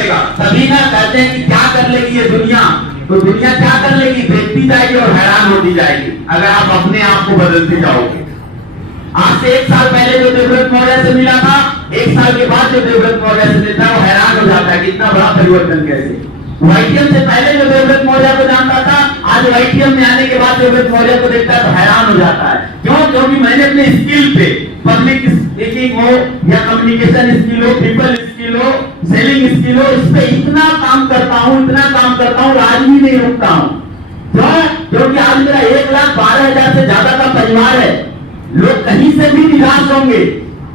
पड़ेगा। तभी ना कहते हैं कि क्या कर लेगी ये दुनिया, तो दुनिया क्या कर लेगी, देखती जाएगी और हैरान होती जाएगी अगर आप अपने आप को बदलते जाओगे। आज से 1 साल पहले जो देवव्रत मौर्य से मिला था, 1 साल के बाद जो देवव्रत मौर्य से मिलता है वो हैरान हो जाता है कि इतना बड़ा परिवर्तन कैसे। वाईटीएम से पहले जो देवव्रत मौर्य को जानता था, आज वाईटीएम में आने के बाद देवव्रत मौर्य को देखता है तो हैरान हो जाता है। क्यों? क्योंकि मैंने अपने स्किल पे, पब्लिक स्पीकिंग हो या कम्युनिकेशन स्किल हो, पीपल स्किल हो, सेलिंग स्किल हो, इस पे इतना काम करता हूँ, इतना काम करता हूँ, आज भी नहीं रुकता हूँ। क्यों? क्योंकि आज मेरा 1,12,000 से ज्यादा का परिवार है। लोग कहीं से भी निराश होंगे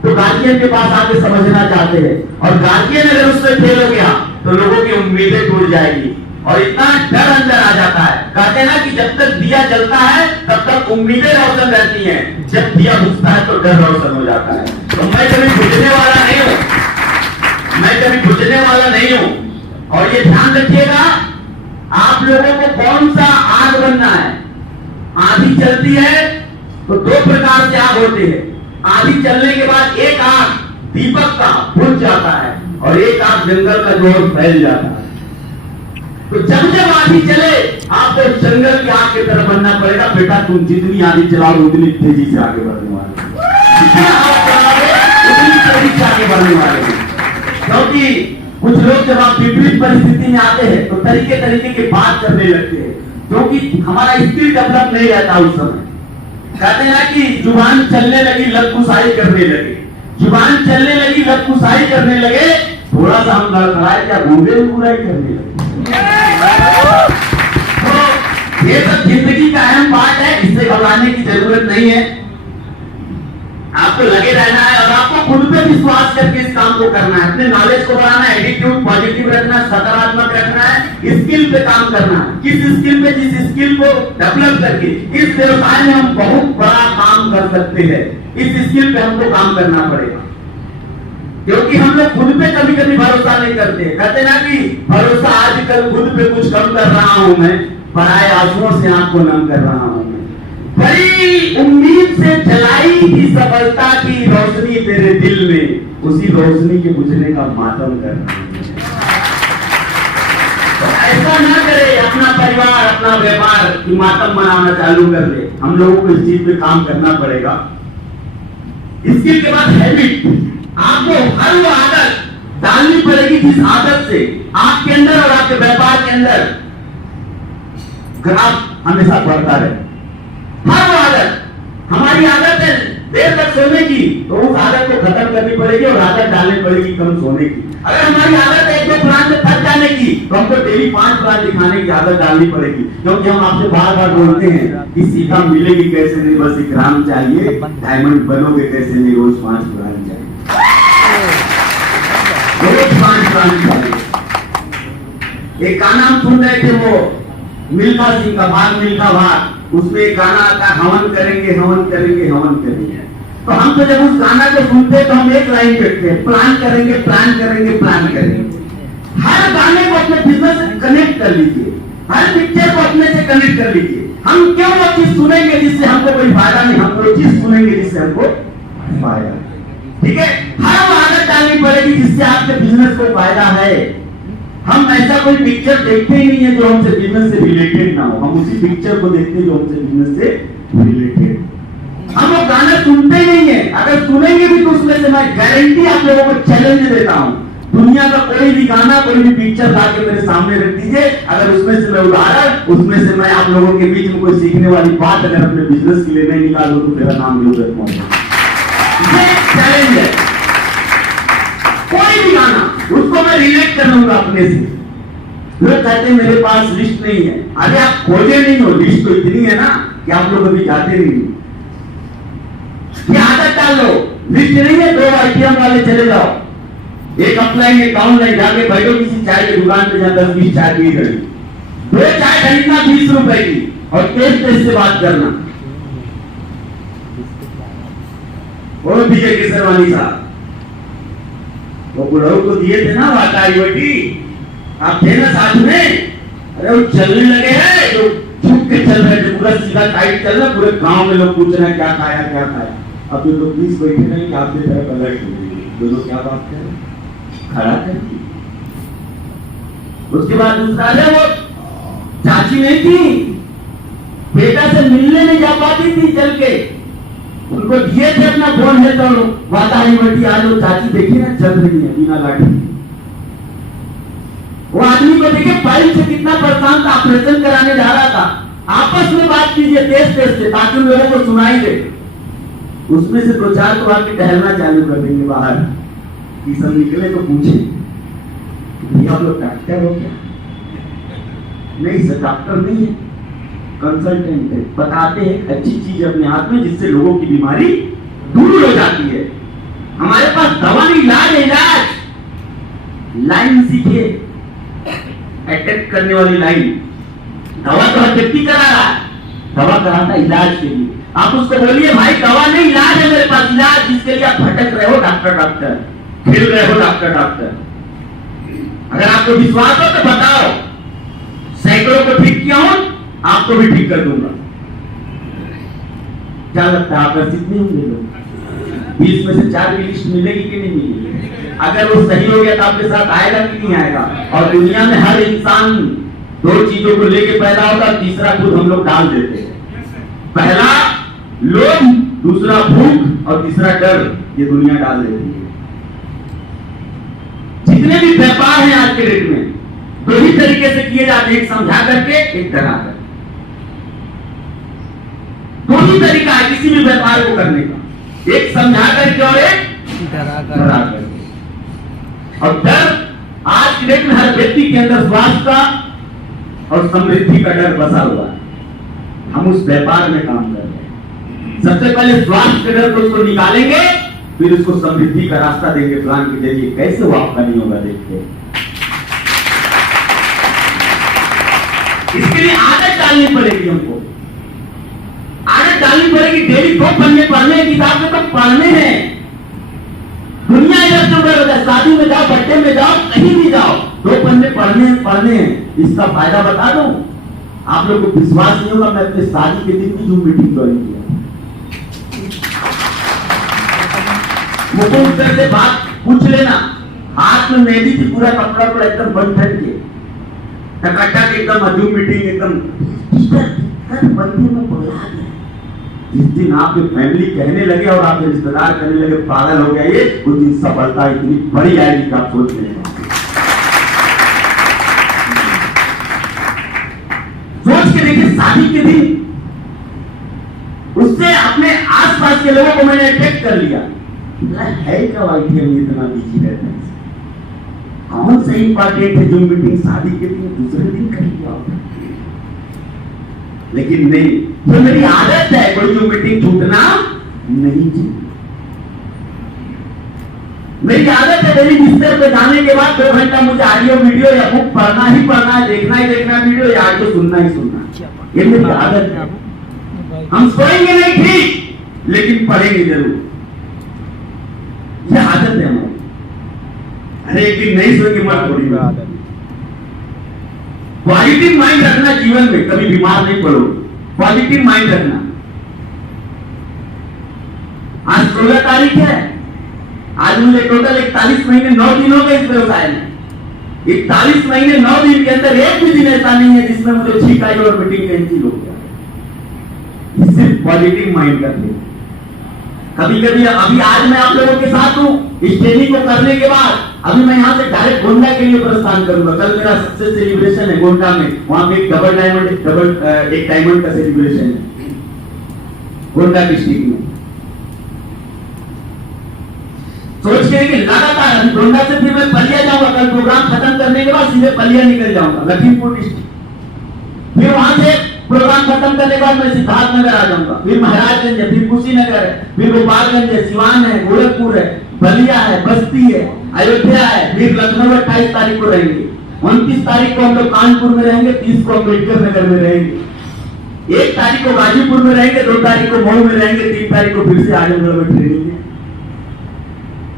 तो गार्जियन के पास आके समझना चाहते हैं, और गार्जियन अगर उससे फेल हो गया तो लोगों की उम्मीदें टूट जाएगी और इतना डर अंदर आ जाता है। कहते हैं ना कि जब तक दिया जलता है तब तक उम्मीदें रोशन रहती हैं, जब दिया बुझता है तो डर रोशन हो जाता है। तो मैं कभी बुझने वाला नहीं हूं, मैं कभी बुझने वाला नहीं हूं। और ये ध्यान रखिएगा, आप लोगों को कौन सा आग बनना है। आंधी चलती है तो 2 प्रकार से आग होते हैं। आंधी चलने के बाद एक आग दीपक का बुझ जाता है और एक आग जंगल का जोर फैल जाता है। तो जब जब आंधी चले आपको जंगल की आग की तरफ बढ़ना पड़ेगा। बेटा तुम जितनी आंधी चलाओ उतनी तेजी से आगे बढ़ने वाले, जितना आग चलाओगे उतनी तेजी से आगे बढ़ने वाले। क्योंकि कुछ लोग जब आप विपरीत परिस्थिति में आते हैं तो तरीके तरीके की बात करने लगते हैं, क्योंकि हमारा स्किल डेवलप नहीं रहता उस समय। कहते हैं ना कि जुबान चलने लगी लतकुशाई करने लगे, जुबान चलने लगी लतकुशाई करने लगे, थोड़ा सा हम लड़खड़ाए क्या घूमे बुराई करने लगे। तो ये सब जिंदगी का अहम पार्ट है, इससे घबराने की जरूरत नहीं है। आपको लगे रहना है और आपको खुद पे विश्वास करके इस काम को करना है। अपने नॉलेज को बढ़ाना है, एटीट्यूड पॉजिटिव रखना है, सकारात्मक रखना है, स्किल पे काम करना है। किस स्किल पे, जिस स्किल को डेवलप करके इस व्यवसाय में हम बहुत बड़ा काम कर सकते हैं, इस स्किल पे हमको काम करना पड़ेगा। क्योंकि हम लोग खुद पे कभी कभी भरोसा नहीं करते। कहते ना कि भरोसा आजकल खुद पे कुछ कम कर रहा हूं मैं, पराये आंसुओं से आपको नम कर रहा हूं मैं। बड़ी उम्मीद से जलाई थी सफलता की रोशनी तेरे दिल में, उसी रोशनी के बुझने का मातम कर रहा हूं। तो ऐसा ना करे अपना परिवार, अपना व्यापार की मातम मनाना चालू कर ले। हम लोगों को इस चीज पे काम करना पड़ेगा। इसके बाद हैबिट, आपको हर वो आदत डालनी पड़ेगी जिस आदत से आपके अंदर और आपके व्यापार के अंदर ग्राफ हमेशा बढ़ता रहे। हर वो आदत, हमारी आदत है देर तक सोने की, तो उस आदत को खत्म करनी पड़ेगी और आदत डालनी पड़ेगी कम सोने की। अगर हमारी आदत है 1-2 प्लान में थक जाने की, तो हमको डेली 5 प्लान दिखाने की आदत डालनी पड़ेगी। क्योंकि हम आपसे बार बार बोलते हैं कि सीधा मिलेगी कैसे नहीं, बस 1 ग्राम चाहिए, डायमंड बनोगे कैसे नहीं, रोज 5 प्लान चाहिए, रोज 5 प्लान चाहिए। एक गाना हम सुन रहे थे, वो मिल्खा सिंह का भाग मिल्खा भाग, उसमें एक गाना आता है, हवन करेंगे हवन करेंगे हवन करेंगे। तो हम तो जब उस गाना को सुनते हैं तो हम एक लाइन कहते हैं, प्लान करेंगे प्लान करेंगे प्लान करेंगे। हर गाने को अपने बिजनेस से कनेक्ट कर लीजिए, हर पिक्चर को अपने से कनेक्ट कर लीजिए। हम क्यों वो चीज सुनेंगे जिससे हमको कोई फायदा नहीं, हम वो चीज सुनेंगे जिससे हमको फायदा। ठीक है, हर वो आदत डालनी पड़ेगी जिससे आपके बिजनेस को फायदा है। हम ऐसा कोई पिक्चर देखते ही नहीं है जो हमसे बिजनेस से रिलेटेड ना हो, हम उसी पिक्चर को देखते हैं जो हमसे बिजनेस से रिलेटेड। हम वो गाना सुनते ही नहीं है, अगर सुनेंगे भी तो उसमें से मैं गारंटी आप लोगों को चैलेंज देता हूं, दुनिया का कोई भी गाना कोई भी पिक्चर लाके मेरे सामने रख दीजिए, अगर उसमें से मैं उदाहरण, उसमें से मैं आप लोगों के बीच में कोई सीखने वाली बात अगर अपने बिजनेस के लिए नहीं निकालूं तो मेरा नाम देवव्रत मौर्य। चैलेंज है, कोई भी गाना उसको मैं रिलेट कर लूंगा अपने से। लोग कहते हैं मेरे पास लिस्ट नहीं है, अरे आप खोजे नहीं हो, लिस्ट तो इतनी है ना कि आप लोग अभी जाते नहीं। आदत डाल लो, लिस्ट नहीं है 2 आइटम वाले चले जाओ, एक ऑफलाइन एक ऑनलाइन, जाके बैठो किसी चाय की दुकान पे, जहाँ 10-20 चाय पी गई, 2 चाय खरीदना 20 रुपए की और टेस्ट से बात करना। वो विजय केसरवानी साहब, वो बुढ़ऊ को दिए थे ना वाटाई वटी, आप थे ना साथ में, अरे वो चलने लगे हैं तो झुक के चल रहे थे, पूरा सीधा टाइट चल रहा, पूरे गांव में लोग पूछ रहे हैं क्या खाया क्या खाया। अब ये लोग प्लीज बैठे नहीं कि आपके तरफ अलर्ट हो गई, जो लोग क्या बात कर रहे हैं, खड़ा कर उसके बाद दूसरा, अरे वो चाची नहीं थी, बेटा से मिलने नहीं जा पाती थी चल के, उनको दिए थे अपना फोन है तो वाताई बटी आ लो, चाची देखी ना चल रही है बिना लाठी। वो आदमी को देखे फाइल से कितना परेशान था, ऑपरेशन कराने जा रहा था। आपस में बात कीजिए तेज तेज से, ताकि उन लोगों को सुनाई दे। उसमें से दो चार तो आके टहलना चालू कर देंगे बाहर, कि सब निकले तो पूछे भैया आप लोग डॉक्टर हो क्या? नहीं सर डॉक्टर नहीं है, कंसल्टेंट है। बताते हैं एक अच्छी चीज अपने हाथ में जिससे लोगों की बीमारी दूर हो जाती है। हमारे पास दवा नहीं, इलाज है, इलाज। लाइन सीखिए, अटैक करने वाली लाइन। दवा तो हर व्यक्ति करा रहा है, दवा कराता इलाज के लिए। आप उसको बोलिए भाई दवा नहीं इलाज है मेरे पास, इलाज जिसके लिए आप भटक रहे हो डॉक्टर डॉक्टर, फिर रहे हो डॉक्टर डॉक्टर। अगर आपको विश्वास हो तो बताओ, सैकड़ों को ठीक किया हूं, आपको भी ठीक कर दूंगा। क्या लगता है आप कितने होंगे लोग? 20 में से 4 की लिस्ट मिलेगी कि नहीं मिलेगी? अगर वो सही हो गया तो आपके साथ आएगा कि नहीं आएगा? और दुनिया में हर इंसान 2 चीजों को लेके पैदा होता, तीसरा खुद हम लोग डाल देते हैं। पहला लोभ, दूसरा भूख और तीसरा डर, ये दुनिया डाल देती है। जितने भी व्यापार हैं आज के डेट में 2 ही तरीके से किए जाते हैं, एक समझा करके, एक डरा करके। 2 ही तरीका है किसी भी व्यापार को करने का, एक समझा करके और एक डरा करके। और डर आज के डेट में हर व्यक्ति के अंदर स्वास्थ्य का और समृद्धि का डर बसा हुआ है। हम उस व्यापार में काम कर रहे हैं। सबसे पहले स्वास्थ्य के डर को उसको निकालेंगे, फिर उसको समृद्धि का रास्ता देंगे प्लान के जरिए। कैसे वो आपका नहीं होगा देखते हैं। इसके लिए आदत डालनी पड़ेगी, हमको आदत डालनी पड़ेगी। डेली 2 पन्ने पढ़ने के हिसाब से तो पढ़ने हैं। दुनिया इधर से उधर हो जाए, शादी में जाओ, बर्थडे में जाओ, कहीं भी जाओ, 2 पन्ने पढ़ने हैं। इसका फायदा बता दूं, आप लोग को विश्वास नहीं होगा, मैं अपने शादी के दिन की जूम मीटिंग ज्वाइन किया। मुकुंद सर से बात पूछ लेना, हाथ में मेहंदी थी, पूरा कपड़ा पूरा एकदम बंद करके टकाटक एकदम जूम मीटिंग एकदम बंदी में बोला। जिस दिन आपके फैमिली कहने लगे और आपके रिश्तेदार कहने लगे पागल हो गया ये, उस दिन सफलता इतनी बड़ी आएगी कि आप सोच नहीं पाएंगे। सोच के देखिए, शादी के दिन उससे अपने आसपास के लोगों को मैंने अटैक कर लिया। है क्या वाइफ है इतना बिजी रहता है, कौन सा इंपॉर्टेंट है जो मीटिंग शादी के दिन दूसरे दिन कर लिया। लेकिन नहीं, तो मेरी आदत है कोई जो मीटिंग छूटना नहीं चाहिए। मेरी आदत है मेरी बिस्तर पे जाने के बाद 2 घंटा मुझे ऑडियो वीडियो या बुक पढ़ना ही पढ़ना है, देखना ही देखना वीडियो, या ऑडियो सुनना ही सुनना। ये मेरी आदत है। हम सोएंगे नहीं ठीक, लेकिन पढ़ेंगे जरूर। यह आदत है हमारी। अरे एक दिन नहीं सोएंगे मत थोड़ी बात। पॉजिटिव माइंड रखना जीवन में, कभी बीमार नहीं पड़ो। पॉजिटिव माइंड रखना। आज 16 तारीख है, आज मुझे टोटल 41 महीने 9 दिन हो गए इस व्यवसाय में। 41 महीने 9 दिन के अंदर एक भी दिन ऐसा नहीं है जिसमें मुझे छींक आई और मीटिंग कैंसिल हो गया। सिर्फ पॉजिटिव माइंड रखिए। कभी कभी अभी आज मैं आप लोगों के साथ हूं, इस ट्रेनिंग को करने के बाद अभी मैं यहां से डायरेक्ट गोंडा के लिए प्रस्थान करूंगा। कल मेरा सक्सेस सेलिब्रेशन है गोंडा में, वहां पे एक डायमंड का सेलिब्रेशन है गोंडा डिस्ट्रिक्ट में। सोच के कि लगातार अभी गोंडा से फिर मैं पलिया जाऊंगा, कल प्रोग्राम खत्म करने के बाद सीधे पलिया निकल जाऊंगा, लखीमपुर डिस्ट्रिक्ट। फिर वहां से प्रोग्राम खत्म करने के बाद मैं सिद्धार्थनगर आ जाऊंगा, फिर महाराजगंज है, फिर कुशीनगर है, फिर गोपालगंज है, सिवान है, गोरखपुर है, बलिया है, बस्ती है, अयोध्या है, फिर लखनऊ 28 तारीख को रहेंगे, 29 तारीख को हम लोग कानपुर में रहेंगे, 30 को अम्बेडकर नगर में रहेंगे, 1 तारीख को गाजीपुर में रहेंगे, 2 तारीख को मऊ में रहेंगे, 3 तारीख को फिर से आजमगढ़ में ट्रेनिंग है।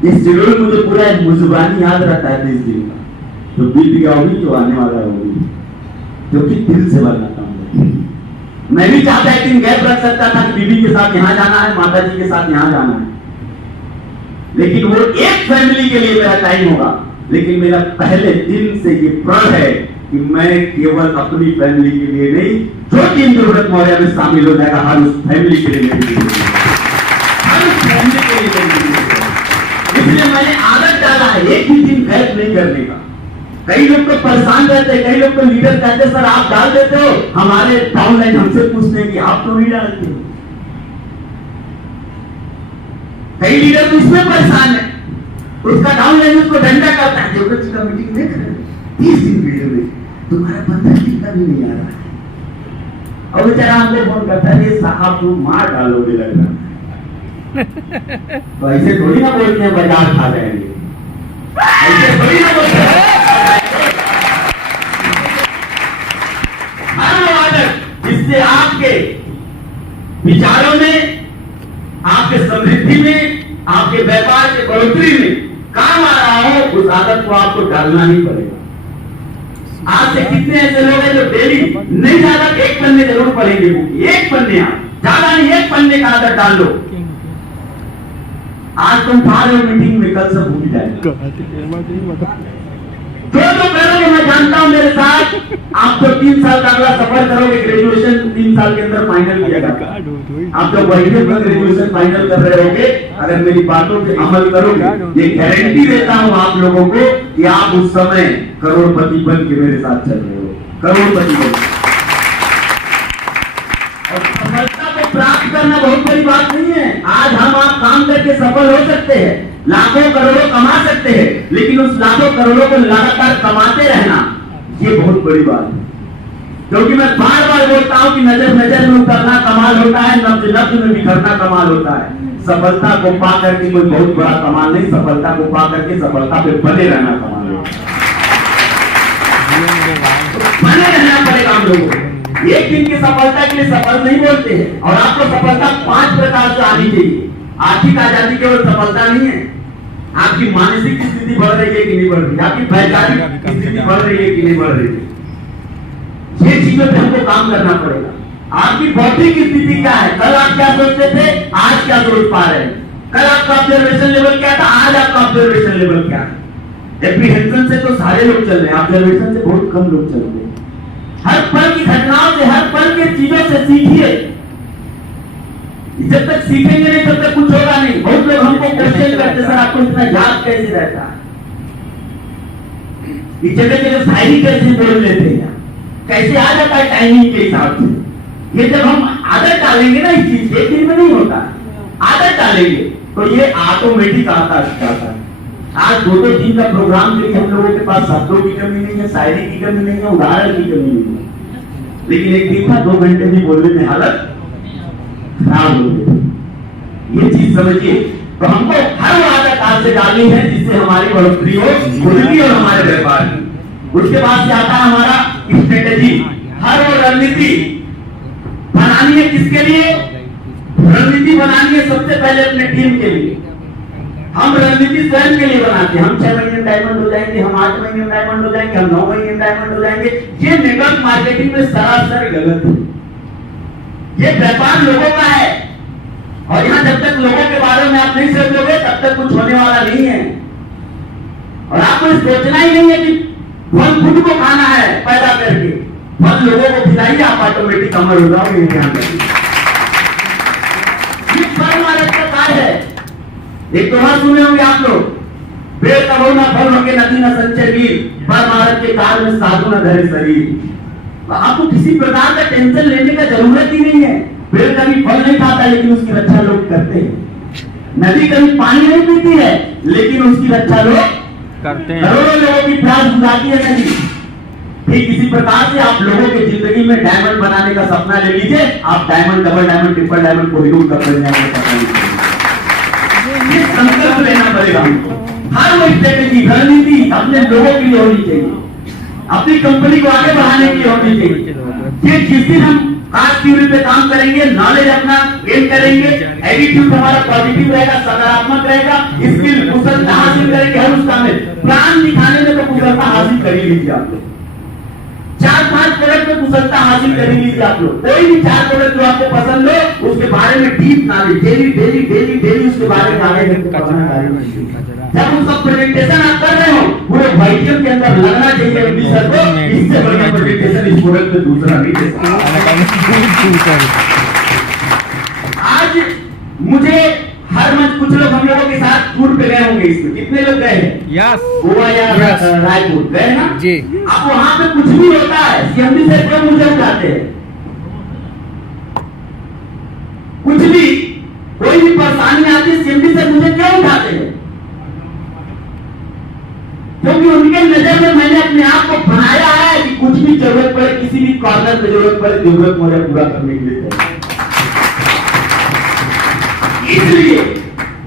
ये शेड्यूल मुझे पूरा मुजुबानी याद रहता है 30 दिन का, जो बीत गया होगी, जो आने वाला होगी, क्योंकि दिल से बनाता हूँ। मैं भी चाहता एक दिन गैप रख सकता था कि बीबी के साथ यहाँ जाना है, माता जी के साथ यहाँ जाना है, लेकिन वो एक फैमिली के लिए मेरा टाइम होगा, लेकिन मेरा पहले दिन से ये प्रण है कि मैं केवल अपनी फैमिली के लिए नहीं, जो टीम ध्रुवव्रत मौर्य में शामिल हो जाएगा हर उस फैमिली के लिए हर उस फैमिली के लिए। इसलिए मैंने आदत डाला है एक भी दिन गैप नहीं करने का। कई लोग तो परेशान रहते हैं, कई लोग तो लीडर कहते हैं सर आप डाल देते हो, हमारे डाउनलाइन हमसे पूछते हैं कि आप तो नहीं डालते हो। कई लीडर तो इसमें परेशान है, उसका डाउनलाइन उसको डंडा करता है, ध्रुवव्रत जी का मीटिंग देख रहे हैं 30 दिन वीडियो में तुम्हारा 15 दिन का भी नहीं आ रहा है, और बेचारा हमको फोन करता है साहब तुम मार डालोगे लग रहा। तो ऐसे थोड़ी ना बोलते हैं बाजार खा जाएंगे, ऐसे थोड़ी ना बोलते हैं। हर वो आदत जिससे आपके विचारों में, आपके समृद्धि में, आपके व्यापार के बढ़ोतरी में काम आ रहा हो, उस आदत को आपको डालना ही पड़ेगा। आज से कितने ऐसे लोग हैं जो डेली नहीं ज्यादा एक पन्ने जरूर पढ़ेंगे, एक पन्ने, आप ज्यादा नहीं एक पन्ने का आदत डाल लो। आज तुम पा रहे हो मीटिंग में, कल सब भूल जाएगा। जो करोगे मैं जानता हूं मेरे साथ, आप तो 3 साल का अगला सफर करोगे, ग्रेजुएशन 3 साल के अंदर फाइनल किया जाएगा। आप जब वही ग्रेजुएशन फाइनल कर रहे होगे, अगर मेरी बातों पे अमल करोगे, ये गारंटी देता हूं आप लोगों को कि आप उस समय करोड़पति बन के मेरे साथ चल रहे हो, करोड़पति बन। और सफलता को प्राप्त करना बहुत बड़ी बात नहीं है। आज हम आप काम करके सफल हो सकते हैं, लाखों करोड़ों कमा सकते हैं, लेकिन उस लाखों करोड़ों को लगातार कमाते रहना ये बहुत बड़ी बात है। क्योंकि मैं बार बार बोलता हूं कि नजर नजर में उतरना कमाल होता है, नब्ज नब्ज में बिखरना कमाल होता है। सफलता को पा करके कोई बहुत बड़ा कमाल नहीं, सफलता को पा करके सफलता पे बने रहना कमाल होता है। बने रहना पड़ेगा हम लोगों को। एक दिन की सफलता के लिए सफल नहीं बोलते हैं, और आपको सफलता 5 प्रकार से आनी चाहिए। आर्थिक आजादी केवल सफलता नहीं है, आपकी मानसिक स्थिति बढ़ रही है कि नहीं बढ़ रही है, आपकी वैचारिक स्थिति बढ़ रही है कि नहीं बढ़ रही है, ये चीजों पे हमको काम करना पड़ेगा। आपकी बौद्धिक स्थिति क्या है, कल आप क्या सोचते थे, आज क्या सोच पा रहे हैं, कल आपका ऑब्जर्वेशन लेवल क्या था, आज आपका ऑब्जर्वेशन लेवल क्या है। एप्रीहेंशन से तो सारे लोग चल रहे हैं, ऑब्जर्वेशन से बहुत कम लोग चल रहे हैं। हर पल की घटनाओं से, हर पल के चीजों से सीखिए। जब तक सीखेंगे नहीं तब तक कुछ होगा नहीं। बहुत लोग हमको क्वेश्चन करते सर आपको इतना याद कैसे रहता है, ये जगह जगह शायरी कैसे बोल लेते हैं, कैसे आ जाता है टाइमिंग के हिसाब से। ये जब हम आदत डालेंगे ना इस चीज, एक दिन में नहीं होता, आदत डालेंगे तो ये ऑटोमेटिक आता है। आज 2-2 दिन का प्रोग्राम के लिए हम लोगों के पास शब्दों की कमी नहीं है, शायरी की कमी नहीं है, उदाहरण की कमी नहीं है, लेकिन एक दिन था 2 घंटे भी बोलने में हालत खराब हो गई। ये चीज समझिए। तो हमको हर आदत आज से डालनी है जिससे हमारी बढ़ोतरी हो, खुद की और हमारे व्यापार की। उसके बाद से आता है हमारा स्ट्रेटेजी। हर वो रणनीति बनानी है किसके लिए, रणनीति बनानी है सबसे पहले अपने टीम के लिए। हम रणनीति स्वयं के लिए बनाते हैं। हम 6 महीने में डायमंड हो जाएंगे, हम 8 महीने में डायमंड हो जाएंगे, हम 9 महीने में डायमंड हो जाएंगे। ये नेटवर्क मार्केटिंग में सरासर गलत है। ये व्यापार लोगों का है, और यहाँ जब तक लोगों के बारे में आप नहीं सोचोगे तब तक कुछ होने वाला नहीं है। और आपको सोचना ही नहीं है कि फल खुद को खाना है पैदा करके, फल लोगों को खिलाइए, आप ऑटोमेटिक अमर हो जाओगे। ये फल मारत का कार्य है। एक तो बात सुने होंगे आप लोग, पेड़ का बहु न फल होके नदी न संचय वीर, पर मारत के काल में साधु न धरे शरीर। आपको किसी प्रकार का टेंशन लेने का जरूरत ही नहीं है। पेड़ कभी फल नहीं खाता लेकिन उसकी रक्षा लोग करते हैं। नदी कभी पानी नहीं पीती है लेकिन उसकी रक्षा लोग करते हैं। करोड़ों लोगों की प्यास बुझाती है नदी। ठीक इसी प्रकार से आप लोगों की जिंदगी में डायमंड बनाने का सपना ले लीजिए। आप diamond, double diamond, triple diamond को यूज कर संकल्प लेना पड़ेगा। हर वो स्ट्रेटेजी, रणनीति अपने लोगों के लिए होनी चाहिए, अपनी कंपनी को आगे बढ़ाने के लिए होनी चाहिए। कि जिस दिन हम कास्ट थ्योरी पे काम करेंगे, नॉलेज अपना गेन करेंगे, एटीट्यूड हमारा पॉजिटिव रहेगा, सकारात्मक रहेगा, स्किल कुशलता हासिल करेंगे हर उस काम में। प्लान दिखाने में तो कुशलता हासिल कर ही लीजिए आप लोग। 4-5 प्रोडक्ट में कुशलता हासिल कर ही लीजिए आप लोग। कोई भी 4 प्रोडक्ट जो आपको पसंद हो उसके बारे में deep knowledge, daily daily daily daily उसके बारे में जब हम सब प्रेजेंटेशन आप कर रहे हो पूरे वाइटियम के अंदर लगना चाहिए एमडी सर को, इससे बढ़िया प्रेजेंटेशन इस प्रोडक्ट पे दूसरा नहीं दे सकता। आज मुझे हर मंच कुछ लोग हम लोगों के साथ टूर पे गए होंगे, इसमें कितने लोग गए हैं? यस, गोवा या रायपुर गए ना जी। अब वहां पे कुछ भी होता है सीएमडी सर क्यों मुझे उठाते हैं? कुछ भी कोई भी परेशानी आती है सीएमडी सर मुझे क्यों उठाते हैं? क्योंकि उनके नजर में मैंने अपने आप को बनाया है कि कुछ भी जरूरत पड़े, किसी भी कॉर्नर में जरूरत पड़े, जरूरत मुझे पूरा करने के लिए। इसलिए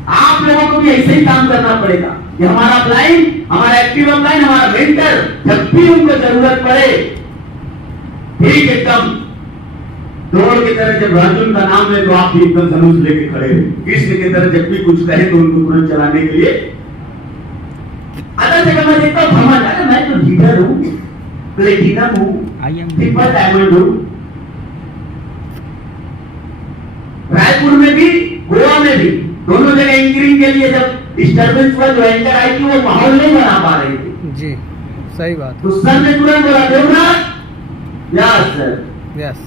आप लोगों को भी ऐसे ही काम करना पड़ेगा कि हमारा अपलाइन, हमारा एक्टिव अपलाइन, हमारा मेंटर जब भी उनको जरूरत पड़े ठीक एकदम दौड़ की तरह, जब अर्जुन का नाम ले तो आप भी एकदम धनुष लेके खड़े रहे, कृष्ण की तरह जब भी कुछ कहे तो उनको तुरंत चलाने के लिए। अदर जगह मैं देखता हूँ घमंड, अरे मैं तो लीडर हूँ, प्लेटिनम हूँ, ट्रिपल डायमंड हूँ। रायपुर में भी गोवा में भी दोनों जगह एंकरिंग के लिए जब डिस्टर्बेंस हुआ जो एंकर आई थी वो माहौल नहीं बना पा रही थी जी, सही बात। तो सर ने तुरंत बोला देवनाथ, यस सर, यस,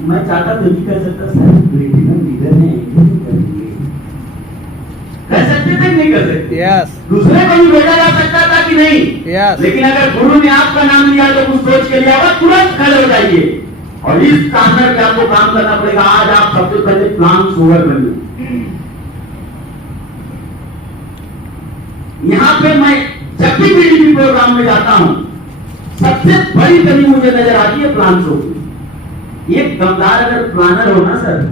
मैं चाहता तो नहीं कर सकता सर, प्लेटिनम लीडर है एंकरिंग करेंगे, कर सकते थे नहीं कर सकते? यस, दूसरे को भी भेजा जा सकता था कि नहीं? यस, लेकिन अगर गुरु ने आपका नाम लिया तो कुछ सोच के लिया होगा, तुरंत खड़े हो जाइए और इस कॉर्नर पे आपको काम करना पड़ेगा। आज आप सबसे पहले प्लान सोवर बनिए। यहाँ पे मैं जब भी बीडीपी प्रोग्राम में जाता हूँ सबसे बड़ी कमी मुझे नजर आती है प्लान शो की। एक दमदार अगर प्लानर हो ना सर,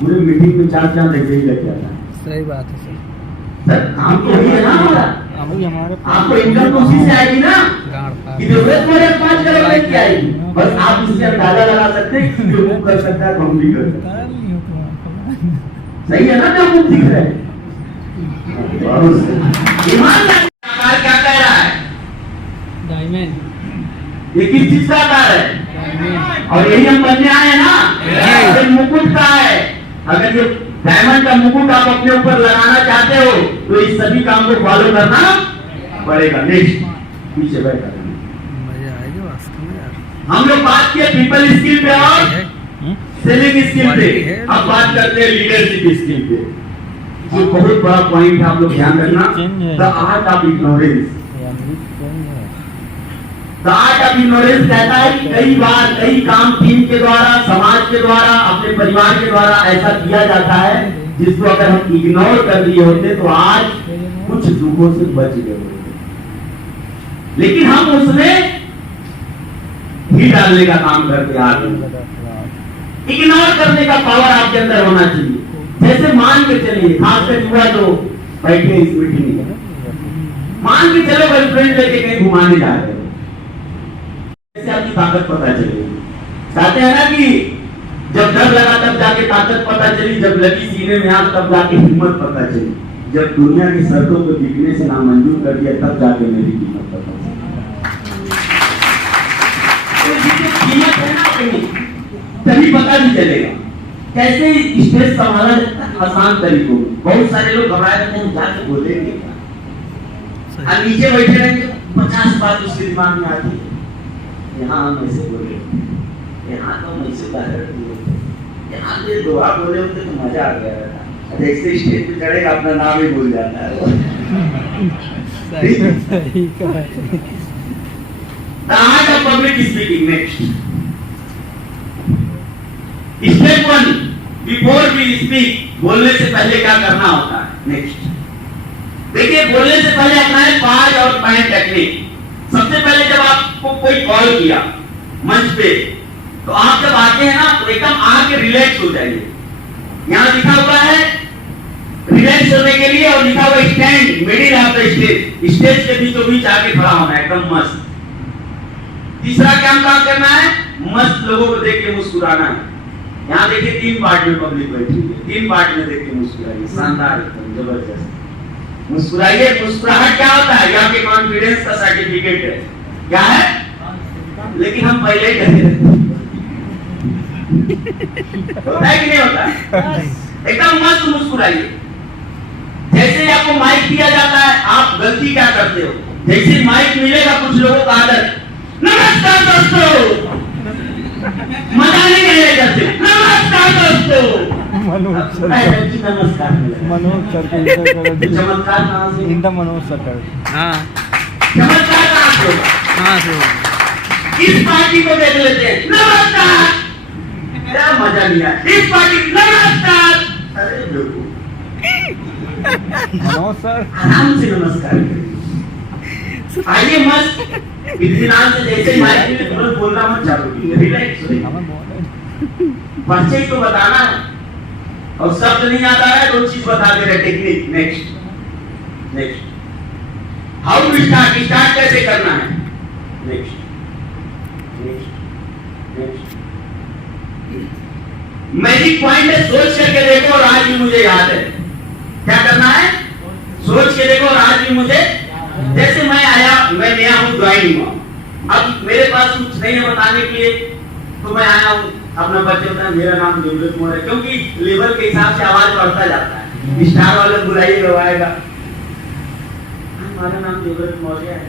पूरे मीटिंग में 4 चांद ऐसे ही लग जाता है। सही बात है सर। सर काम तो वही है ना हमारा, आपको इनकम तो उसी से आएगी ना कि जरूरत पड़े 5 करोड़ की आएगी। बस आप इससे अंदाजा लगा सकते हैं कि जो कर सकता है तो हम भी कर सकते हैं। सही है ना जो हम दिख रहे हैं? ईमानदार क्या कह रहा है? डायमंड, ये किस चीज का आकार है? और यही हम बनने आए हैं ना, ये मुकुट का है। अगर ये डायमंड का मुकुट आप अपने ऊपर लगाना चाहते हो तो इस सभी काम को फॉलो करना पड़ेगा। नेक्स्ट पीछे बैठा मजा आएगा वास्तव में यार। हम लोग बात किए पीपल स्किल पे और सेलिंग स्किल पे, अब बात करते हैं लीडरशिप स्किल पे। ये बहुत बड़ा पॉइंट है, आप लोग ध्यान रखना। The art of ignorance, the art of ignorance कहता है कि कई बार कई काम टीम के द्वारा, समाज के द्वारा, अपने परिवार के द्वारा ऐसा किया जाता है जिसको अगर हम इग्नोर कर दिए होते तो आज कुछ दुखों से बच गए होते, लेकिन हम उसमें ही डालने का काम करते आ रहे हैं। इग्नोर करने का पावर आपके अंदर होना चाहिए। जैसे मान के चलिए, खासकर युवा जो बैठे इस मीटिंग में, मान के चलो गर्लफ्रेंड लेके कहीं घुमाने जा रहे हो, कैसे आपकी ताकत पता चलेगी? कहते हैं ना कि जब डर लगा तब जाके ताकत पता चली, जब लगी सीने में आग तब जाके हिम्मत पता चली, जब दुनिया की शर्तों को दिखने से नामंजूर कर दिया तब जाके मेरी कीमत पता चली। कीमत है ना अपनी, तभी पता भी चलेगा कैसे स्ट्रेस संभाला जाता है आसान तरीकों में। बहुत सारे लोग घबराए रहते हैं, जाके बोलेंगे क्या, नीचे बैठे रहेंगे, 50 बात उसके दिमाग में आती है, यहाँ हम ऐसे बोले, यहाँ तो हम ऐसे उदाहरण दिए, यहाँ से दुआ बोले होते तो मजा आ गया रहता। जैसे स्टेज पे चढ़ेगा अपना नाम ही भूल जाता है। Public speaking. Next step 1, before we speak, बोलने से पहले क्या करना होता है? नेक्स्ट देखिए, बोलने से पहले अपना है 5 और 5 टेक्निक। सबसे पहले जब आपको कोई कॉल किया मंच पे तो आप जब आते हैं ना तो एकदम आके रिलैक्स हो जाइए। यहाँ लिखा हुआ है रिलैक्स होने के लिए और लिखा हुआ stand middle of the stage, stage के बीचों बीच आके खड़ा होना है एकदम मस्त। तीसरा क्या काम करना है? मस्त लोगों को देख के मुस्कुराना है। यहाँ देखिए 3 पार्ट में पब्लिक बैठी हुई है, 3 पार्ट में देख के मुस्कुराइए, शानदार एकदम जबरदस्त मुस्कुराइए। मुस्कुराहट क्या होता है? ये आपके कॉन्फिडेंस का सर्टिफिकेट है। क्या है? लेकिन हम पहले ही कहते हैं होता है कि नहीं होता? एकदम मस्त मुस्कुराइए। जैसे ही आपको माइक दिया जाता है, आप गलती क्या करते हो? जैसे माइक मिलेगा, कुछ लोगों का आदत, नमस्कार दोस्तों, मजा नहीं आया करते, नमस्कार दोस्तों, मनोज सर ऐसे जी नमस्कार मिलेगा। मनोज सर के चमत्कार कहाँ से? इंदा मनोज सर का हाँ चमत्कार कहाँ से होगा? हाँ सर इस पार्टी को देख लेते हैं, नमस्कार, क्या मजा नहीं आया। इस पार्टी नमस्कार, अरे लोगों, मनोज सर आराम से नमस्कार करें। आइए मस्त इत्मीनान से, जैसे माइक में तुरंत बोलना मत चालू कीजिए, रिलैक्स होइए। हमें बहुत परिचय तो बताना है, और शब्द नहीं आता है, दो चीज बता दे रहे, technique. Next how to start कैसे करना है। नेक्स्ट मैजिक पॉइंट है, सोच करके देखो, और आज भी मुझे याद है। क्या करना है? सोच के देखो, और आज भी मुझे, जैसे मैं आया, मैं नया हूँ ज्वाइन हुआ, अब मेरे पास कुछ नहीं है बताने के लिए, तो मैं आया हूँ, अपना परिचय बताया, मेरा नाम देवव्रत मौर्य है, क्योंकि लेवल के हिसाब से आवाज बढ़ता जाता है। स्टार वाले बुलाइए गवाएगा, हमारा नाम देवव्रत मौर्य है,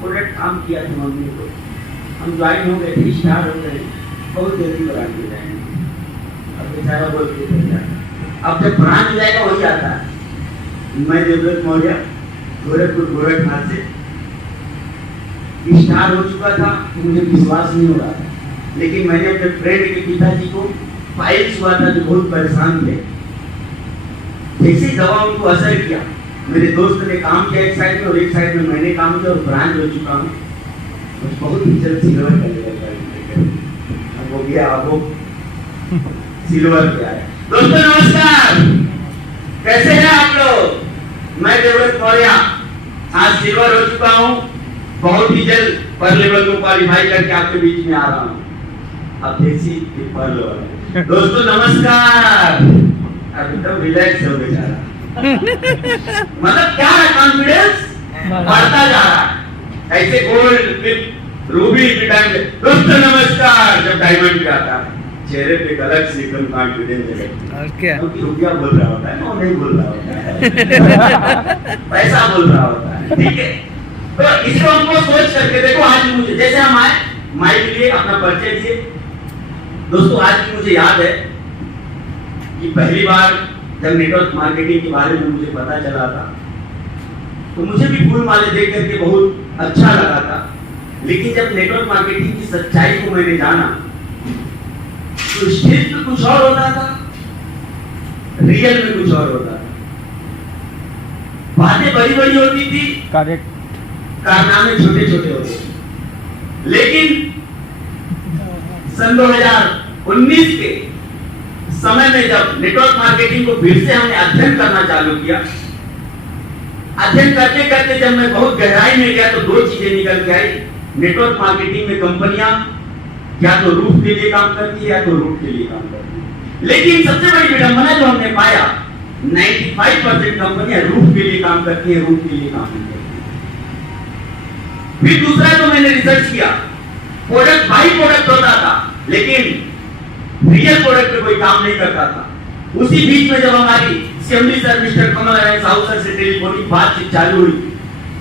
प्रोडक्ट काम किया था मम्मी को, हम ज्वाइन हो गए थे, स्टार हो गए, बहुत जल्दी बढ़ा के जाएंगे। अब बेचारा बोल के अब जब ब्रांच हो जाएगा वही आता है, मैं देवव्रत मौर्य गोरखपुर गोरखनाथ से स्टार हो चुका था, तो मुझे विश्वास नहीं हो रहा था, लेकिन मैंने अपने फ्रेंड के पिताजी को फाइल्स हुआ था, जो बहुत परेशान थे, जैसे दवा उनको असर किया, मेरे दोस्त ने काम किया एक साइड में, और एक साइड में मैंने काम किया, और ब्रांच हो चुका हूँ, बहुत ही जल्द सिल्वर कर लिया, अब हो गया, अब वो सिल्वर पे आया। दोस्तों नमस्कार, कैसे हैं आप लोग? मैं देवव्रत मौर्य आज सिल्वर हो चुका हूँ, बहुत ही जल्द पर लेवल को क्वालिफाई करके आपके बीच में आ रहा हूँ। अब देसी पर लेवल। दोस्तों नमस्कार, अब एकदम रिलैक्स हो बेचारा, मतलब क्या है, कॉन्फिडेंस बढ़ता जा रहा है, ऐसे गोल्ड रूबी के टाइम पे। दोस्तों नमस्कार, जब डायमंड पे आता है, चेहरे पे एक अलग से एकदम कॉन्फिडेंस है, और क्या क्योंकि रुपया बोल रहा होता है ना, नहीं बोल रहा होता है, पैसा बोल रहा होता है, ठीक है। तो इसको हमको सोच करके देखो, आज भी मुझे, जैसे हम आए माइक लिए, अपना परिचय दिए। दोस्तों आज भी मुझे याद है कि पहली बार जब नेटवर्क मार्केटिंग के बारे में मुझे पता चला था, तो मुझे भी फूल माले देख करके बहुत अच्छा लगा था, लेकिन जब नेटवर्क मार्केटिंग की सच्चाई को मैंने जाना, तो स्टेज पे कुछ और होता था, रियल में कुछ और होता था। बातें बड़ी बड़ी होती थी, करेक्ट कारनामे छोटे छोटे होते थे। लेकिन सन 2019 के समय में जब नेटवर्क मार्केटिंग को फिर से हमने अध्ययन करना चालू किया, अध्ययन करते करते जब मैं बहुत गहराई में गया, तो दो चीजें निकल के आई। नेटवर्क मार्केटिंग में कंपनियां या तो रूफ के लिए काम करती है, या तो रूट के लिए काम करती है, लेकिन सबसे बड़ी विडंबना जो हमने पाया, 95% कंपनियां रूफ के लिए काम करती है, रूट के लिए काम नहीं करती। फिर दूसरा जो मैंने रिसर्च किया, प्रोडक्ट बाई प्रोडक्ट होता था, लेकिन रियल प्रोडक्ट पे कोई काम नहीं करता था। उसी बीच में जब हमारी CMD sir mister Kamal Narayan Sahu sir से टेलीफोनिक बातचीत चालू हुई,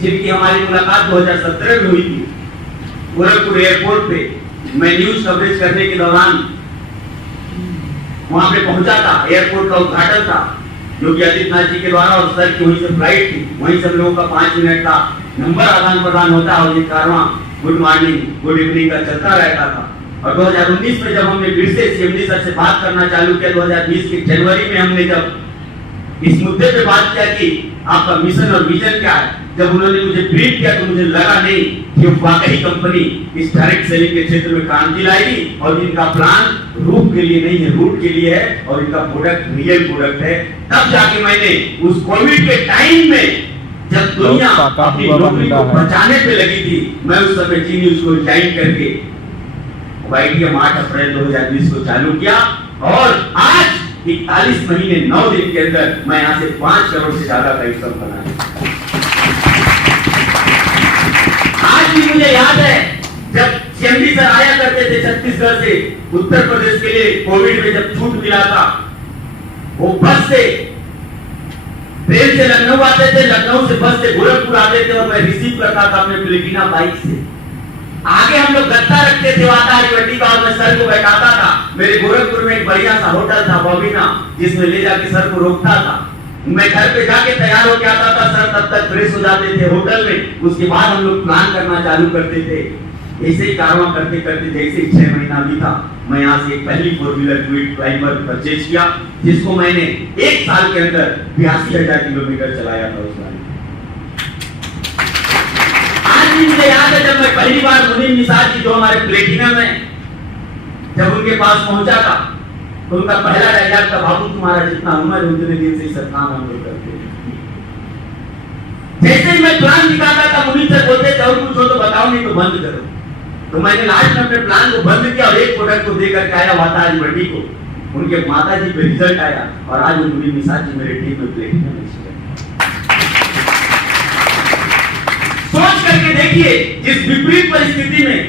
जिनकी हमारी मुलाकात 2017 में हुई थी गोरखपुर एयरपोर्ट पे। मैं न्यूज कवरेज करने के दौरान वहां पे पहुंचा था, एयरपोर्ट का उद्घाटन था योगी आदित्यनाथ जी के द्वारा, और सर की वहीं से फ्लाइट थी, वहीं सब लोगों का 5 मिनट का नंबर आदान प्रदान होता, और ये कारवां गुड मॉर्निंग गुड इवनिंग का चलता रहता था। और 2019 में जब हमने फिर से सीएमडी सर से बात करना चालू किया, 2020 के जनवरी में हमने जब इस मुद्दे पे बात किया कि आपका मिशन और विजन क्या है, जब उन्होंने मुझे ब्रीफ किया, तो मुझे लगा नहीं कि वाकई कंपनी इस डायरेक्ट सेलिंग के क्षेत्र में काम दिलाएगी, और इनका प्लान रूट के लिए नहीं है, रूट के लिए है, और इनका प्रोडक्ट रियल प्रोडक्ट है। तब जाके मैंने उस कोविड के टाइम में, जब दुनिया अपनी नौकरी को बचाने पे लगी थी, मैं उस समय जी न्यूज को ज्वाइन करके YTM 8 अप्रैल 2020 को चालू किया, और आज 41 महीने 9 दिन के अंदर मैं यहाँ से 5 करोड़ से ज्यादा का इनकम बनाया। आज भी मुझे याद है जब सीएमडी सर आया करते थे छत्तीसगढ़ से उत्तर प्रदेश के लिए, कोविड में जब छूट मिला था, वो बस से ट्रेन से लखनऊ आते थे, लखनऊ से बस से गोरखपुर आते थे और मैं रिसीव करता था अपने प्लेटिना बाइक से। आगे हम लोग गत्ता रखते थे वाता हरिवटी का और मैं सर को बैठाता था। मेरे गोरखपुर में एक बढ़िया सा होटल था बॉबिना, जिसमें ले जाके सर को रोकता था। मैं घर पे जाके तैयार होके आता था, सर तब तक फ्रेश हो जाते थे होटल में। उसके बाद हम लोग प्लान करना चालू करते थे। ऐसे ही कारवां करते करते जैसे 6 महीना बीता, मैं यहाँ से एक पहली 4-व्हीलर क्विड क्लाइंबर परचेज किया, जिसको मैंने 1 साल के अंदर 82,000 किलोमीटर चलाया था उस गाड़ी। आज भी मुझे याद है जब मैं पहली बार मुनीम निसार जी जो हमारे प्लेटिनम में, जब उनके पास पहुंचा था तो उनका पहला डायलॉग था, बाबू तुम्हारा जितना उम्र है उतने दिन से सब काम हम लोग करते हैं। जैसे ही मैं प्लान दिखाता था मुनीम सर बोलते थे और कुछ हो तो बताओ, नहीं तो बंद करो। तो मैंने लास्ट में अपने प्लान को बंद किया और एक प्रोडक्ट को देकर के आया वाता हरिवटी को। उनके माता जी पे रिजल्ट आया और आज वो मुनीम निसार जी मेरे टीम में प्लेटिनम में। सोच करके देखिए, जिस विपरीत परिस्थिति में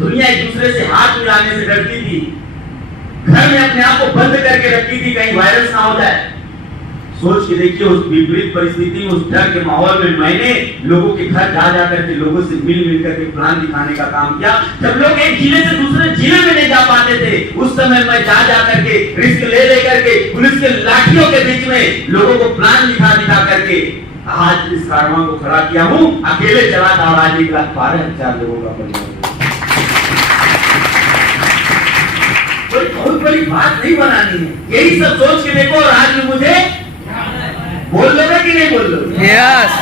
दुनिया एक दूसरे से हाथ मिलाने से डरती थी, घर में अपने आप को बंद करके रखती थी कहीं वायरस ना हो जाए। सोच के देखिए उस विपरीत परिस्थिति में, उस डर के माहौल में मैंने लोगों के घर जा जाकर के लोगों से मिल करके प्लान दिखाने का काम किया। जब लोग एक जिले से दूसरे जिले में नहीं जा पाते थे, उस समय मैं जा करके रिस्क ले करके पुलिस के लाठियों के बीच में लोगों को प्लान दिखा करके आज इस कारवां को खड़ा किया हूं। अकेले चला था और आज 1,12,000 लोगों का परिवार। कोई बहुत बड़ी बात नहीं बनानी है, यही सब सोच के देखो और आज भी मुझे बोल लोगे कि नहीं बोल लोगे? यस।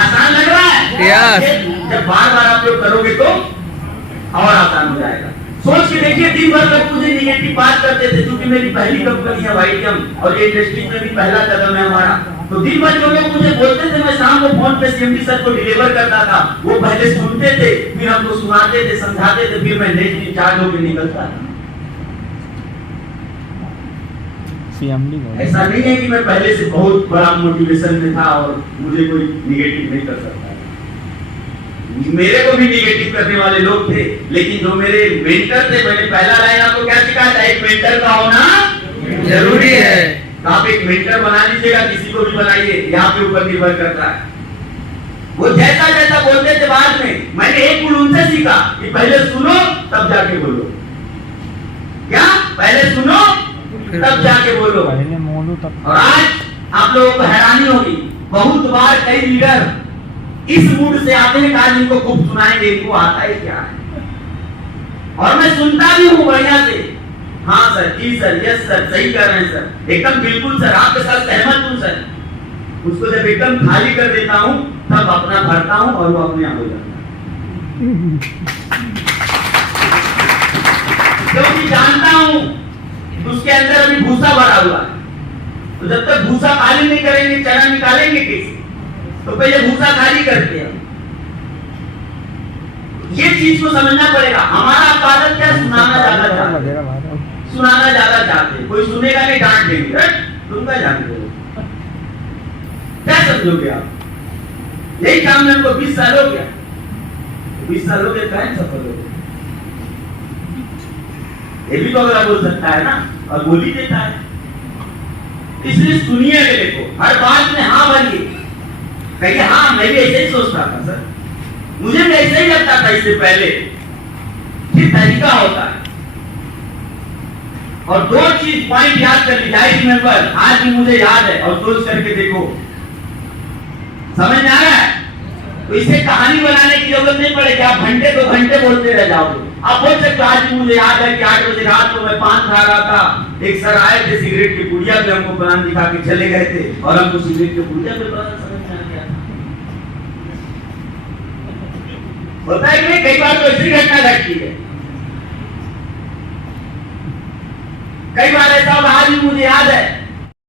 आसान लग रहा है? यस। जब बार बार आप लोग करोगे तो और आसान हो जाएगा। सोच के देखिए, दिन भर लोग मुझे निगेटिव बात करते थे, क्योंकि मेरी पहली कंपनी है वाईटीएम और ये इंडस्ट्री में भी पहला कदम है हमारा। तो दिन भर जो लोग मुझे बोलते थे, मैं शाम को फोन पे सीएमडी सर को डिलीवर करता था। वो पहले सुनते थे, फिर हमको सुनाते थे, समझाते थे, फिर मैं नेक्स्ट इंचार्ज होकर निकलता था। ऐसा नहीं है कि मैं पहले से बहुत बड़ा मोटिवेशन में था और मुझे कोई निगेटिव नहीं कर सकता। मेरे को भी निगेटिव करने वाले लोग थे, लेकिन जो मेरे मेंटर थे, मैंने पहला लाइन आपको क्या सिखाया था, एक मेंटर का होना जरूरी है। तो आप एक मेंटर बना लीजिएगा, किसी को भी बनाइए, यहाँ पे ऊपर निर्भर करता है। वो जैसा जैसा बोलते थे बाद में, मैंने एक गुण उनसे सीखा कि पहले सुनो तब जाके बोलो। क्या? पहले सुनो तब जाके बोलो। और आज आप लोगों को हैरानी होगी, बहुत बार कई लीडर इस मूड से आते हैं कि आज इनको खूब सुनाएंगे, इनको आता है क्या है। और मैं सुनता भी हूँ बढ़िया से, हाँ सर, जी सर, यस सर, सही कर रहे हैं सर, एकदम बिल्कुल सर, आपके साथ सहमत हूँ सर। उसको जब एकदम खाली कर देता हूँ तब अपना भरता हूँ और वो अपने आप हो जाता है। क्योंकि जानता हूँ उसके अंदर अभी भूसा भरा हुआ है। तो जब तक भूसा खाली नहीं करेंगे, चना निकालेंगे कैसे? तो पहले भूसा खाली करते हैं। ये चीज को समझना पड़ेगा। हमारा आदत क्या, सुनाना ज्यादा चाहते हैं, सुनाना ज्यादा चाहते हैं। कोई सुनेगा नहीं, डांट देंगे, तुम क्या जानते हो, क्या समझोगे आप? यही काम में हमको 20 साल हो गया। 20 साल हो गए, कहीं सफल हो गए। ये भी तो अगला बोल सकता है ना, और बोल ही देता है। इसलिए सुनिए, देखो हर बात में हाँ भरिए, कहिए हाँ मैं भी ऐसे ही सोचता था सर, मुझे भी ऐसे ही लगता था इससे पहले। ये तरीका होता है। और 2 चीज पॉइंट याद कर लीजिए, आई रिमेंबर, आज भी मुझे याद है, और सोच करके देखो, समझ में आ रहा है? तो इसे कहानी बनाने की जरूरत नहीं पड़ेगी, आप घंटे 2 घंटे बोलते रह जाओगे। आप बोल सकते, आज भी मुझे याद है कि 8 बजे रात को मैं पान खा रहा था, एक सर आए थे सिगरेट की पुड़िया पे हमको प्लान दिखा के चले गए थे और हमको सिगरेट की पुड़िया पे पता समझ में आ गया। होता है कि नहीं? कई बार तो ऐसी घटना घटती है, कई बार ऐसा होगा। आज भी मुझे याद है,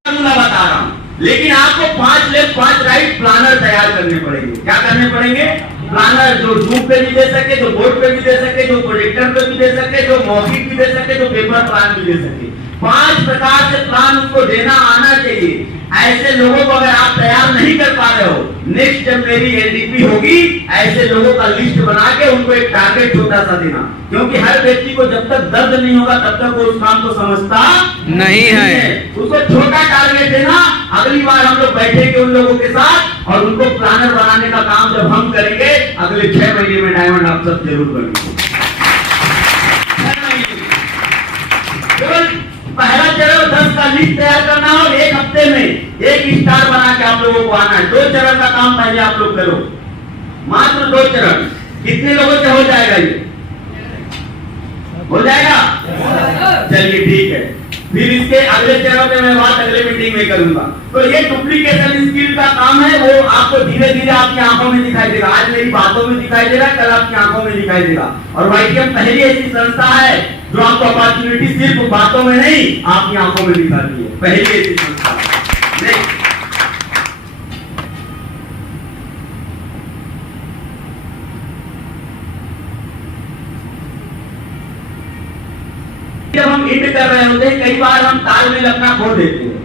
मैं बता रहा हूं, लेकिन आपको 5 लेफ्ट 5 राइट प्लानर तैयार करने पड़ेंगे। क्या करने पड़ेंगे? प्लानर जो जूम पे भी दे सके, जो बोर्ड पे भी दे सके, जो प्रोजेक्टर पे भी दे सके, जो मॉकिंग भी दे सके, जो पेपर प्लान भी दे सके। 5 प्रकार से प्लान उसको देना आना चाहिए। ऐसे लोगों को अगर आप तैयार नहीं कर पा रहे हो, नेक्स्ट जब मेरी एलडीपी होगी, ऐसे लोगों का लिस्ट बना के उनको एक टारगेट छोटा सा देना, क्योंकि हर व्यक्ति को जब तक दर्द नहीं होगा तब तक वो उस काम को समझता नहीं है। उसको छोटा टारगेट देना। अगली बार हम लोग बैठेंगे उन लोगों के साथ और उनको प्लानर बनाने का काम जब हम करेंगे, अगले 6 महीने में डायमंड आप सब जरूर बनेंगे। पहला चरण 10 का लिस्ट तैयार करना और 1 हफ्ते में 1 स्टार बना के आप लोगों को आना है। 2 चरण का काम पहले आप लोग करो, मात्र 2 चरण। कितने लोगों से हो जाएगा ये? हो जाएगा? चलिए ठीक है, फिर इसके अगले चरण में मैं बात अगले मीटिंग में करूंगा। तो ये डुप्लीकेशन स्किल का काम है, वो आपको धीरे धीरे आपकी आंखों में दिखाई देगा। आज मेरी बातों में दिखाई दे रहा है, कल आपकी आंखों में दिखाई देगा। और वाईटीएम पहली ऐसी संस्था है जो आपको अपॉर्चुनिटी सिर्फ बातों में नहीं, आपकी आंखों में दिखाती है। पहली ऐसी संस्था है। जब हम इंड कर रहे होते हैं, कई बार हम तालमेल अपना खो देते हैं,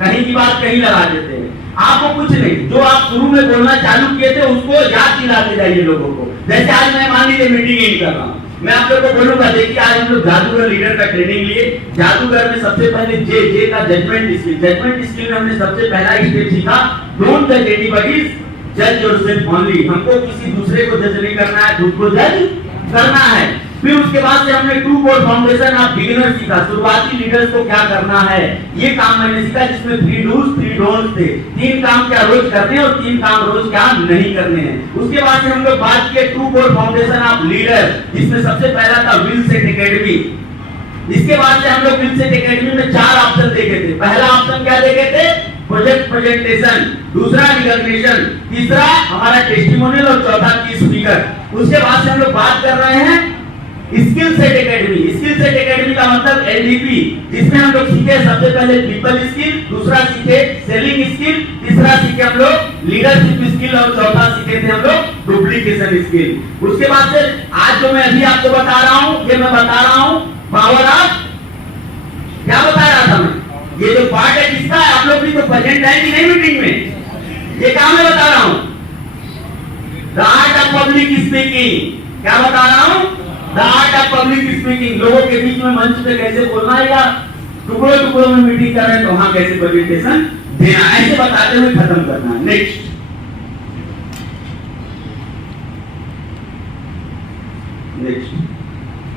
कहीं की बात कहीं लगा देते हैं। आपको कुछ नहीं, जो आप शुरू में बोलना चालू किए थे उसको याद दिलाते जाइए लोगों को। जैसे आज मैं मान लीजिए मीटिंग इंड कर रहा हूँ, मैं आप लोगों को बोलूंगा, देखिए आज हम लोग जादूगर लीडर का ट्रेनिंग लिए। जादूगर में सबसे पहले जे का जजमेंट स्किल। जजमेंट स्किल में हमने सबसे पहला स्टेप सीखा, डोंट जज एनीबॉडी, जज योरसेल्फ ओनली। हमको किसी दूसरे को जज नहीं करना है, खुद को जज करना है। फिर उसके बाद से हमने 2 कोर फाउंडेशन ऑफ बिगिनर सीखा, शुरुआती लीडर्स को क्या करना है, ये काम मैंने सीखा, जिसमें 3 डूज 3 डोंट्स थे। 3 काम क्या रोज करने हैं और 3 काम रोज क्या नहीं करने हैं। उसके बाद से हम लोग बात किए 2 कोर फाउंडेशन ऑफ लीडर, जिसमें सबसे पहला था विल सेट एकेडमी। इसके बाद से हम लोग विल सेट एकेडमी में 4 ऑप्शन देखे थे। पहला ऑप्शन क्या देखे थे? प्रोजेक्ट प्रेजेंटेशन, दूसरा रिकॉग्निशन, तीसरा हमारा टेस्टिमोनियल और चौथा की स्पीकर। उसके बाद से हम लोग बात कर रहे हैं skill set academy. Skill set academy का मतलब एलडीपी, जिसमें हम लोग सीखे सबसे पहले पीपल स्किल, दूसरा सीखे सेलिंग स्किल, तीसरा सीखे हम लोग लीडरशिप स्किल और चौथा सीखे थे हम लोग डुप्लीकेशन स्किल। उसके बाद से आज जो मैं अभी आपको बता रहा हूँ, ये मैं बता रहा हूँ पावर ऑफ, क्या बता रहा था मैं? ये जो पार्ट है किसका है? आप लोग भी तो प्रेजेंट है कि नहीं मीटिंग में? ये काम मैं बता रहा हूँ, the art of public speaking. क्या बता रहा हूँ? The art of public speaking. लोगों के बीच में मंच पे कैसे बोलना है, या टुकड़ों टुकड़ों में मीटिंग कर रहे हैं तो वहां कैसे प्रेजेंटेशन देना, ऐसे बताते हुए खत्म करना है। नेक्स्ट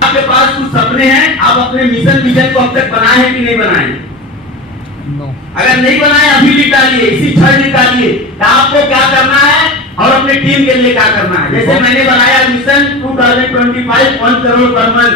आपके पास कुछ सपने हैं, आप अपने मिशन विजन को अब तक बनाए हैं कि नहीं बनाए? अगर नहीं बनाए अभी लिख डालिए, इसी क्षण लिख डालिए आपको क्या करना है और अपने टीम के लिए क्या करना है। जैसे मैंने बनाया मिशन 2025 1 करोड़ पर मंथ,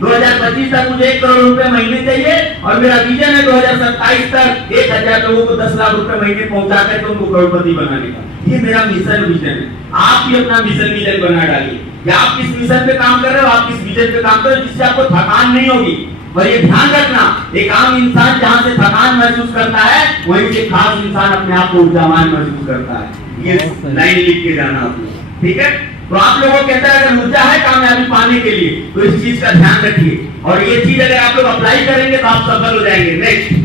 2025 तक मुझे 1 करोड़ रुपए महीने चाहिए और मेरा विजन है 2027 तक 1000 लोगों को 10 लाख रुपए महीने पहुंचा कर उनको करोड़पति बनाने का। ये मेरा मिशन विजन है। आप भी अपना मिशन विजन बना डालिए, या आप किस मिशन पे काम कर रहे हो, आप किस विजन पे काम कर रहे हो, जिससे आपको थकान नहीं होगी। और ये ध्यान रखना, एक आम इंसान जहां से थकान महसूस करता है, वहीं से खास इंसान अपने आप को ऊर्जावान महसूस करता है। ये लाइन लिख के जाना आपने, ठीक है? तो आप लोगों को कहता है अगर ऊर्जा है कामयाबी पाने के लिए तो इस चीज का ध्यान रखिए, और ये चीज अगर आप लोग अप्लाई करेंगे तो आप सफल हो जाएंगे। Next,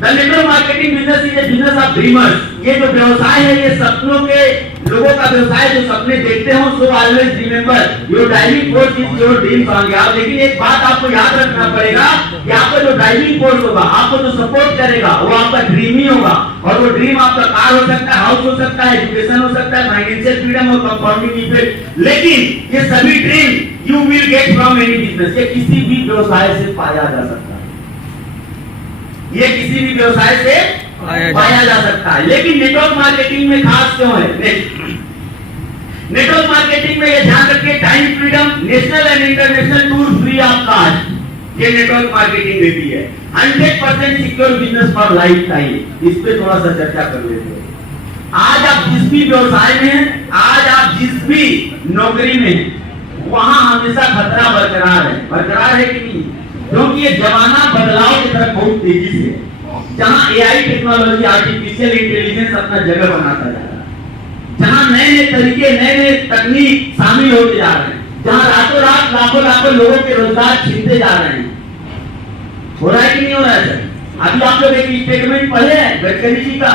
the network marketing business is a business of dreamers. ये जो व्यवसाय है ये सपनों के लोगों का व्यवसाय, जो सपने देखते हो। So always remember your driving force is your dreams only. लेकिन एक बात आपको याद रखना पड़ेगा कि आपका जो ड्राइविंग फोर्स होगा, आपको जो सपोर्ट करेगा, वो आपका ड्रीम ही होगा। और वो ड्रीम आपका कार हो सकता है, हाउस हो सकता है, एजुकेशन हो सकता है, फाइनेंशियल फ्रीडम और कंपाउंडिंग इफेक्ट। लेकिन ये सभी dream you will get from any business. ये किसी भी व्यवसाय से पाया जा सकता है, ये किसी भी व्यवसाय से पाया जा सकता है। लेकिन नेटवर्क मार्केटिंग में खास क्यों है? नेटवर्क मार्केटिंग में ये ध्यान रखिए, time freedom, national and international tour free of cost, ये नेटवर्क मार्केटिंग देती है। 100% secure business for life time. इस पे थोड़ा सा चर्चा कर लेते हैं। आज आप जिस भी व्यवसाय में हैं, आज आप जिस भी नौकरी में हैं, वहां हमेशा खतरा बरकरार है। बरकरार है कि नहीं? क्योंकि ये जमाना बदलाव की तरफ बहुत तेजी से है। जहां एआई टेक्नोलॉजी, आर्टिफिशियल इंटेलिजेंस अपना जगह बनाता जा रहा है, जहां नए नए तरीके, नए नए तकनीक शामिल होते जा रहे हैं, जहां रातों रात लाखों लाखों लोगों के रोजगार छीनते जा रहे हैं, हो रहा है कि नहीं हो रहा है सर? अभी आप लोग एक स्टेटमेंट पढ़े हैं गडकरी जी का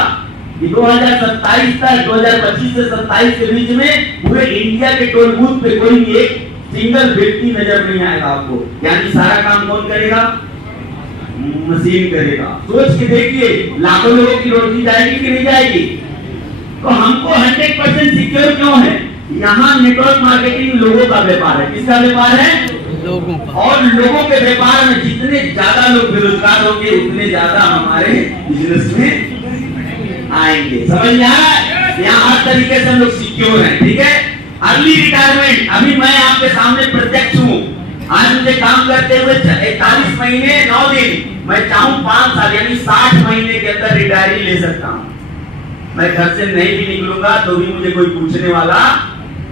कि 2027 तक 2025 से 27 के बीच में पूरे इंडिया के टोल बूथ पे कोई भी एक सिंगल व्यक्ति नजर नहीं आएगा आपको। यानी सारा काम कौन करेगा? मशीन करेगा। सोच के देखिए, लाखों लोगों की रोजी जाएगी कि नहीं जाएगी? तो हमको 100% सिक्योर क्यों है? यहाँ नेटवर्क मार्केटिंग लोगों का व्यापार है। किसका व्यापार है? लोगों का। और लोगों के व्यापार में जितने ज्यादा लोग बेरोजगार होंगे उतने ज्यादा हमारे बिजनेस में आएंगे। समझ में आ रहा है? यहाँ हर तरीके से हम लोग सिक्योर हैं। ठीक है। अर्ली रिटायरमेंट, अभी मैं आपके सामने प्रत्यक्ष हूँ। आज मुझे काम करते हुए 41 महीने 9 दिन, मैं चाहूँ 5 साल यानी 60 महीने के अंदर रिटायरी ले सकता हूँ। मैं घर से नहीं भी निकलूंगा तो भी मुझे कोई पूछने वाला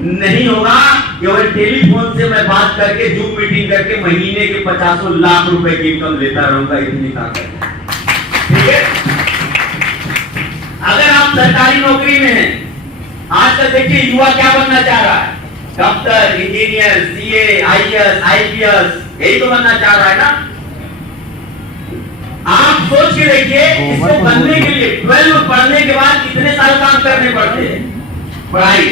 नहीं होगा। केवल टेलीफोन से मैं बात करके जूम मीटिंग करके महीने के 50 लाख रुपए की इनकम लेता रहूंगा। इतनी ताकत है। ठीक है। अगर आप सरकारी नौकरी में हैं, आजकल देखिए युवा क्या बनना चाह रहा है? Doctor, engineer, CA, IAS, IPS, यही तो बनना चाह रहा है ना? आप सोच के देखिए, इसको बनने के लिए 12 पढ़ने के बाद कितने साल काम करने पड़ते हैं? पढ़ाई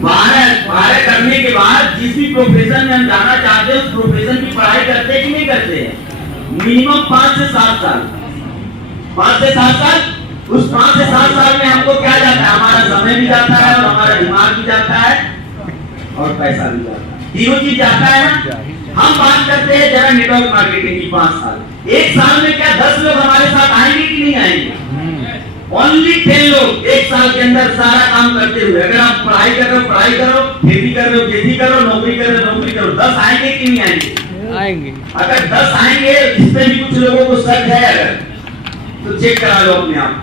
12 करने के बाद जिस भी प्रोफेशन में हम जाना चाहते हैं उस प्रोफेशन की पढ़ाई करते हैं कि नहीं करते हैं? मिनिमम 5 से 7 साल। 5 से 7 साल। उस 5 से 7 साल में हमको क्या जाता है? हमारा समय भी जाता है और हमारा दिमाग भी जाता है और पैसा भी जाता है। तीनों चीज जाता है ना। हम बात करते हैं जरा नेटवर्क मार्केटिंग की 5 साल। एक साल में क्या 10 लोग हमारे साथ आएंगे कि नहीं आएंगे? ओनली 10 लोग एक साल के अंदर सारा काम करते हुए। अगर आप पढ़ाई कर रहे हो पढ़ाई करो, खेती कर रहे हो खेती करो, नौकरी कर रहे हो नौकरी करो। 10 आएंगे कि नहीं आएंगे? आएंगे। अगर 10 आएंगे, इस पे भी कुछ लोगों को शक है अगर, तो चेक करा लो अपने आप।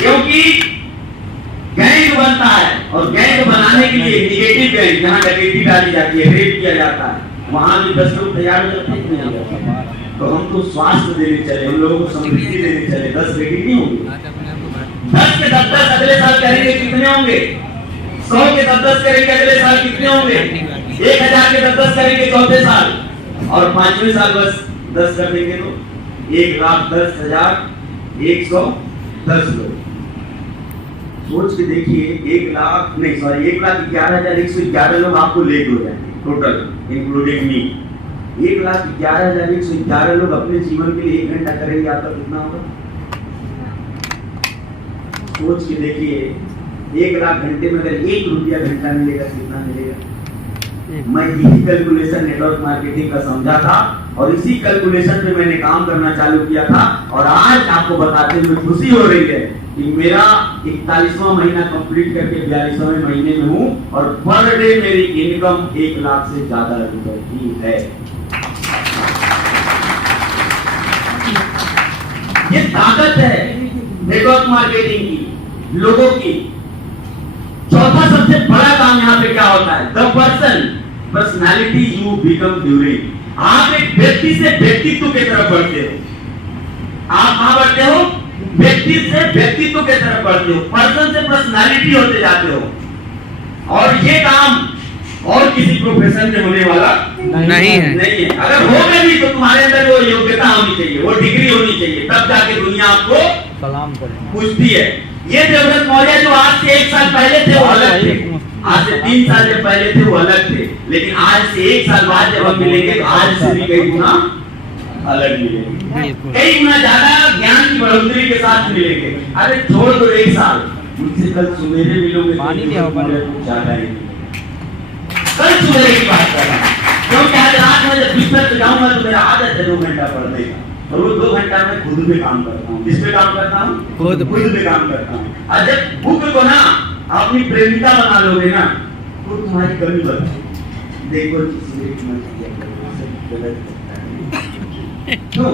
क्योंकि गैंग बनता है और गैंग बनाने के लिए निगेटिव गैंग, जहां डकैती डाली जाती है, रेप किया जाता है, वहां भी 10 लोग तैयार हो जाते हैं। तो हम तो स्वास्थ्य देने चले, हम लोगों को समृद्धि देने चले, 10 रेडी नहीं होंगे। 10 के 10 अगले साल करेंगे कितने होंगे? 100 के 10 करेंगे अगले साल कितने होंगे? 1000 के 10 करेंगे चौथे साल, और 5वें साल बस 10 कर देंगे तो 1,10,110 लोग। सोच के देखिए, 1,11,111 लोग आपको लेट हो जाएंगे टोटल इंक्लूडिंग मी। 1,11,111 लोग अपने जीवन के लिए 1 घंटा करेंगे, आपका कितना होगा? सोच के देखिए, 1,00,000 घंटे में अगर 1 रुपया घंटा मिलेगा कितना मिलेगा? मैं यही कैलकुलेशन नेटवर्क मार्केटिंग का समझा था और इसी कैलकुलेशन पे मैंने काम करना चालू किया था। और आज आपको बताते हुए खुशी हो रही है कि मेरा 41वां महीना कंप्लीट करके 42वें महीने में हूं और पर डे मेरी इनकम 1 लाख से ज्यादा रुपए की है। ये ताकत है नेटवर्क मार्केटिंग की, लोगों की। चौथा सबसे बड़ा काम यहाँ पे क्या होता है? The personality you become during. आप एक व्यक्ति से व्यक्तित्व की तरफ बढ़ते हो। आप कहां बढ़ते हो? व्यक्ति से व्यक्तित्व की तरफ बढ़ते हो, पर्सन से पर्सनैलिटी होते जाते हो। और ये काम और किसी प्रोफेशन में होने वाला नहीं है। नहीं है। अगर होगा भी तो तुम्हारे अंदर वो योग्यता होनी चाहिए, वो डिग्री होनी चाहिए, तब जाके दुनिया आपको सलाम करें। पूछती है। ये देवव्रत मौर्य जो आज से 1 साल पहले थे वो अलग थे, आज से 3 साल जब पहले थे वो अलग थे, लेकिन आज से 1 साल बाद जब हम मिलेंगे तो आज से भी कई गुना अलग मिलेंगे, कई गुना ज्यादा ज्ञान की बढ़ोतरी के साथ मिलेंगे। अरे छोड़ दो 1 साल, मुझसे कल सुबेरे मिलोगे तो ज्यादा ही कल सुबेरे की बात कर रहा हूँ। क्योंकि आज रात में जब बिस्तर पे जाऊंगा तो मेरा आदत है 2 घंटा पढ़ने का, और वो 2 घंटा में खुद पे काम करता हूँ। किस पे काम करता हूँ? खुद पे काम करता हूँ। और जब बुक को ना अपनी प्रेमिका बना लोगे ना तो तुम्हारी कमी बताओ। देखो क्यों